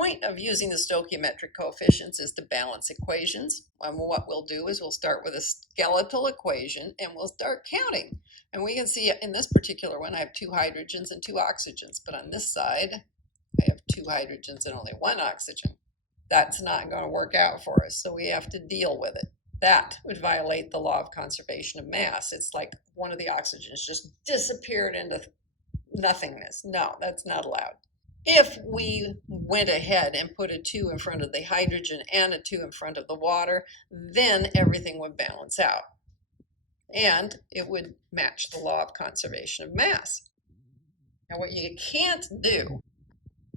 point of using the stoichiometric coefficients is to balance equations. And what we'll do is we'll start with a skeletal equation and we'll start counting. And we can see in this particular one, I have 2 hydrogens and 2 oxygens, but on this side, I have 2 hydrogens and only 1 oxygen. That's not going to work out for us, so we have to deal with it. That would violate the law of conservation of mass. It's like one of the oxygens just disappeared into nothingness. No, that's not allowed. If we went ahead and put a 2 in front of the hydrogen and a 2 in front of the water, then everything would balance out. And it would match the law of conservation of mass. Now, what you can't do,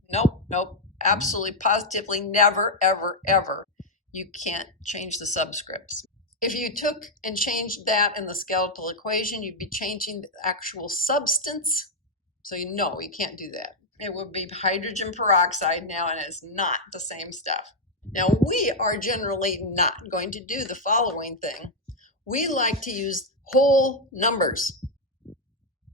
nope, absolutely, positively, never, ever, ever, you can't change the subscripts. If you took and changed that in the skeletal equation, you'd be changing the actual substance. So you can't do that. It would be hydrogen peroxide now, and it's not the same stuff. Now, we are generally not going to do the following thing. We like to use whole numbers.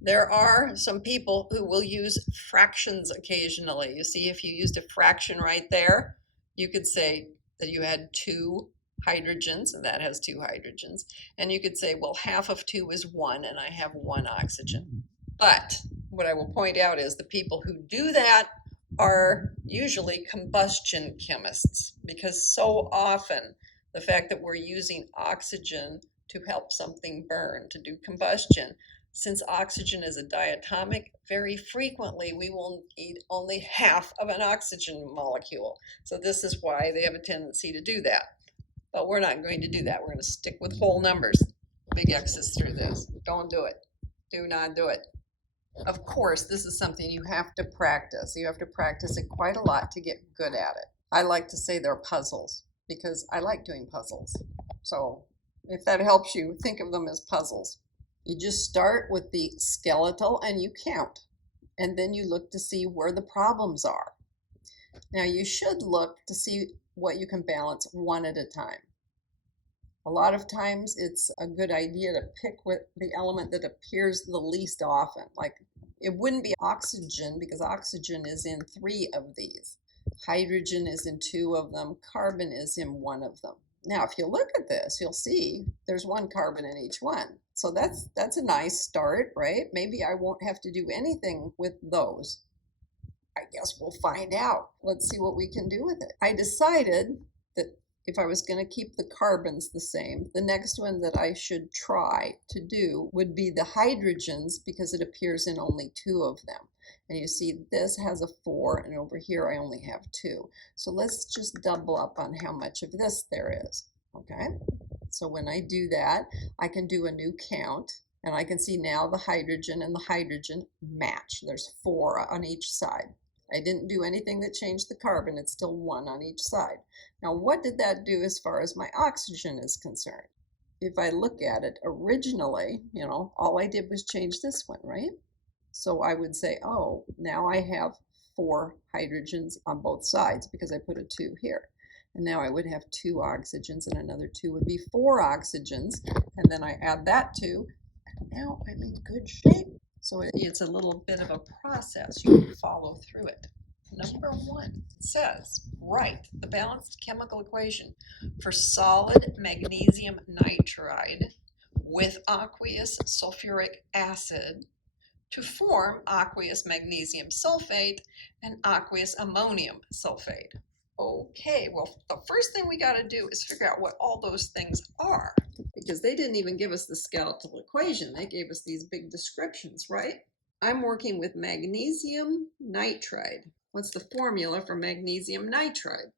There are some people who will use fractions occasionally. You see, if you used a fraction right there, you could say that you had 2 hydrogens, and that has 2 hydrogens. And you could say, well, half of 2 is 1, and I have 1 oxygen. But what I will point out is the people who do that are usually combustion chemists, because so often the fact that we're using oxygen to help something burn, to do combustion, since oxygen is a diatomic, very frequently we will need only half of an oxygen molecule. So this is why they have a tendency to do that. But we're not going to do that. We're going to stick with whole numbers. Big X's through this. Don't do it. Do not do it. Of course, this is something you have to practice. You have to practice it quite a lot to get good at it. I like to say they're puzzles because I like doing puzzles. So if that helps you, think of them as puzzles. You just start with the skeletal and you count. And then you look to see where the problems are. Now you should look to see what you can balance one at a time. A lot of times it's a good idea to pick with the element that appears the least often. Like it wouldn't be oxygen because oxygen is in 3 of these. Hydrogen is in 2 of them. Carbon is in 1 of them. Now, if you look at this, you'll see there's 1 carbon in each one. So that's a nice start, right? Maybe I won't have to do anything with those. I guess we'll find out. Let's see what we can do with it. I decided that if I was going to keep the carbons the same, the next one that I should try to do would be the hydrogens because it appears in only 2 of them. And you see this has a 4 and over here I only have 2. So let's just double up on how much of this there is, okay? So when I do that, I can do a new count and I can see now the hydrogen and the hydrogen match. There's 4 on each side. I didn't do anything that changed the carbon. It's still 1 on each side. Now, what did that do as far as my oxygen is concerned? If I look at it originally, all I did was change this one, right? So I would say, oh, now I have 4 hydrogens on both sides because I put a 2 here. And now I would have 2 oxygens and another 2 would be 4 oxygens. And then I add that 2, and now I'm in good shape. So it's a little bit of a process. You can follow through it. Number 1 says, write the balanced chemical equation for solid magnesium nitride with aqueous sulfuric acid to form aqueous magnesium sulfate and aqueous ammonium sulfate. Okay, well, the first thing we got to do is figure out what all those things are, because they didn't even give us the skeletal equation. They gave us these big descriptions, right? I'm working with magnesium nitride. What's the formula for magnesium nitride?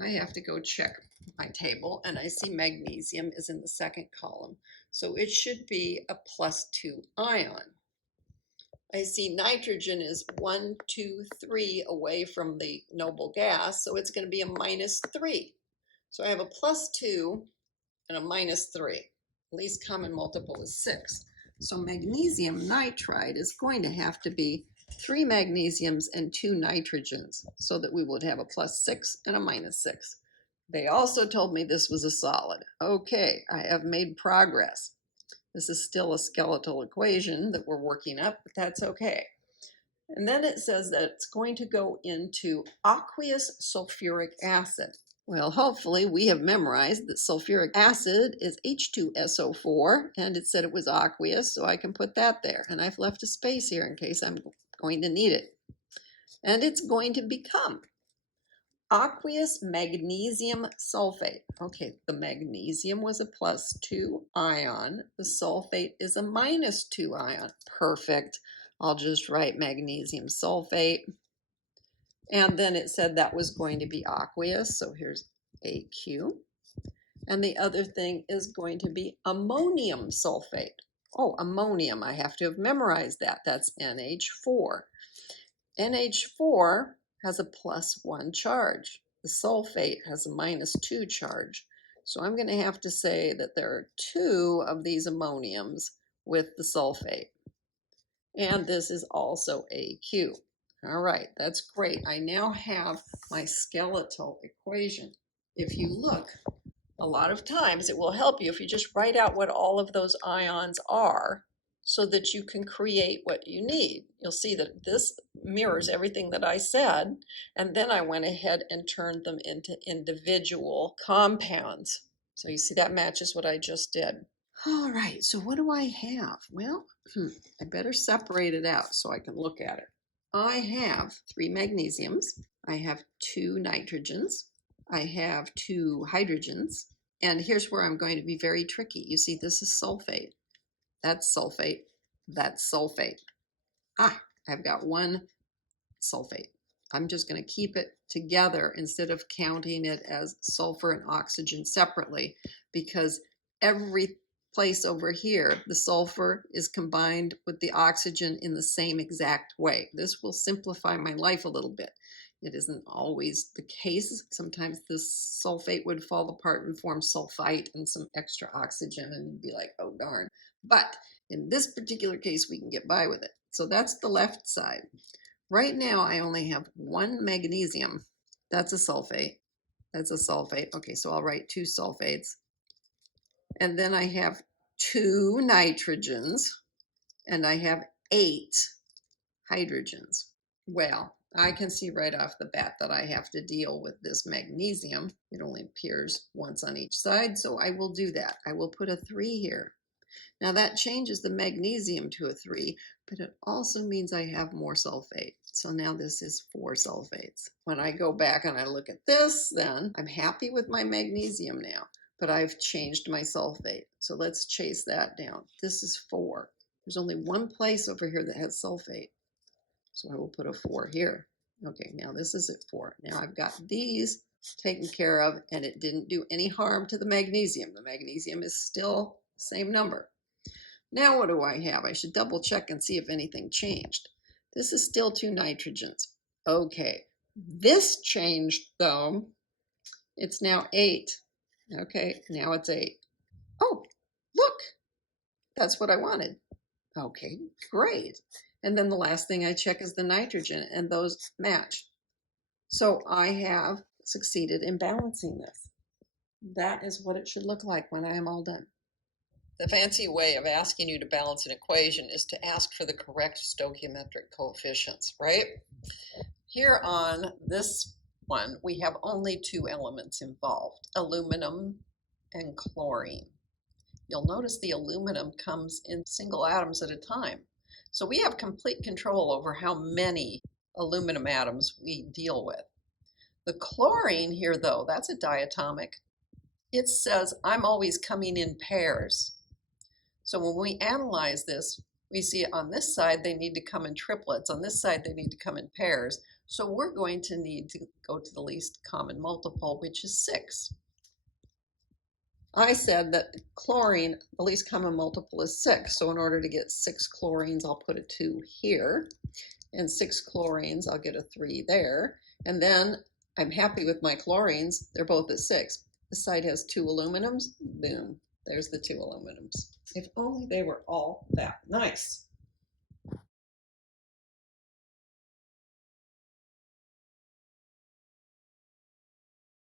I have to go check my table, and I see magnesium is in the second column. So it should be a +2 ion. I see nitrogen is 1, 2, 3 away from the noble gas, so it's going to be a -3. So I have a +2 and a -3. Least common multiple is 6. So magnesium nitride is going to have to be 3 magnesiums and 2 nitrogens, so that we would have a +6 and a -6. They also told me this was a solid. Okay, I have made progress. This is still a skeletal equation that we're working up, but that's okay. And then it says that it's going to go into aqueous sulfuric acid. Well, hopefully we have memorized that sulfuric acid is H2SO4, and it said it was aqueous, so I can put that there. And I've left a space here in case I'm going to need it. And it's going to become aqueous magnesium sulfate. Okay, the magnesium was a +2 ion. The sulfate is a -2 ion. Perfect. I'll just write magnesium sulfate. And then it said that was going to be aqueous. So here's AQ. And the other thing is going to be ammonium sulfate. Oh, ammonium. I have to have memorized that. That's NH4. NH4 has a +1 charge. The sulfate has a -2 charge. So I'm going to have to say that there are 2 of these ammoniums with the sulfate. And this is also AQ. All right, that's great. I now have my skeletal equation. If you look, a lot of times it will help you if you just write out what all of those ions are so that you can create what you need. You'll see that this mirrors everything that I said, and then I went ahead and turned them into individual compounds. So you see that matches what I just did. All right, so what do I have? Well, I better separate it out so I can look at it. I have 3 magnesiums, I have 2 nitrogens, I have 2 hydrogens, and here's where I'm going to be very tricky. You see, this is sulfate, that's sulfate, that's sulfate. I've got 1 sulfate. I'm just going to keep it together instead of counting it as sulfur and oxygen separately, because every place over here, the sulfur is combined with the oxygen in the same exact way. This will simplify my life a little bit. It isn't always the case. Sometimes this sulfate would fall apart and form sulfite and some extra oxygen, and you'd be like, oh darn. But in this particular case, we can get by with it. So that's the left side. Right now, I only have 1 magnesium. That's a sulfate. That's a sulfate. Okay, so I'll write 2 sulfates. And then I have 2 nitrogens, and I have 8 hydrogens. Well, I can see right off the bat that I have to deal with this magnesium. It only appears once on each side, so I will do that. I will put a 3 here. Now that changes the magnesium to a 3, but it also means I have more sulfate. So now this is 4 sulfates. When I go back and I look at this, then I'm happy with my magnesium now, but I've changed my sulfate. So let's chase that down. This is 4. There's only 1 place over here that has sulfate. So I will put a 4 here. Okay, now this is at 4. Now I've got these taken care of, and it didn't do any harm to the magnesium. The magnesium is still the same number. Now what do I have? I should double check and see if anything changed. This is still 2 nitrogens. Okay, this changed though. It's now 8. Okay, now it's 8. Oh, look, that's what I wanted. Okay, great. And then the last thing I check is the nitrogen, and those match. So I have succeeded in balancing this. That is what it should look like when I am all done. The fancy way of asking you to balance an equation is to ask for the correct stoichiometric coefficients, right? Here on this one, we have only 2 elements involved, aluminum and chlorine. You'll notice the aluminum comes in single atoms at a time. So we have complete control over how many aluminum atoms we deal with. The chlorine here, though, that's a diatomic. It says I'm always coming in pairs. So when we analyze this, we see on this side they need to come in triplets. On this side they need to come in pairs. So we're going to need to go to the least common multiple, which is 6. I said that chlorine, the least common multiple is 6. So in order to get 6 chlorines, I'll put a 2 here. And 6 chlorines, I'll get a 3 there. And then I'm happy with my chlorines. They're both at 6. This side has 2 aluminums. Boom. There's the 2 aluminums. If only they were all that nice.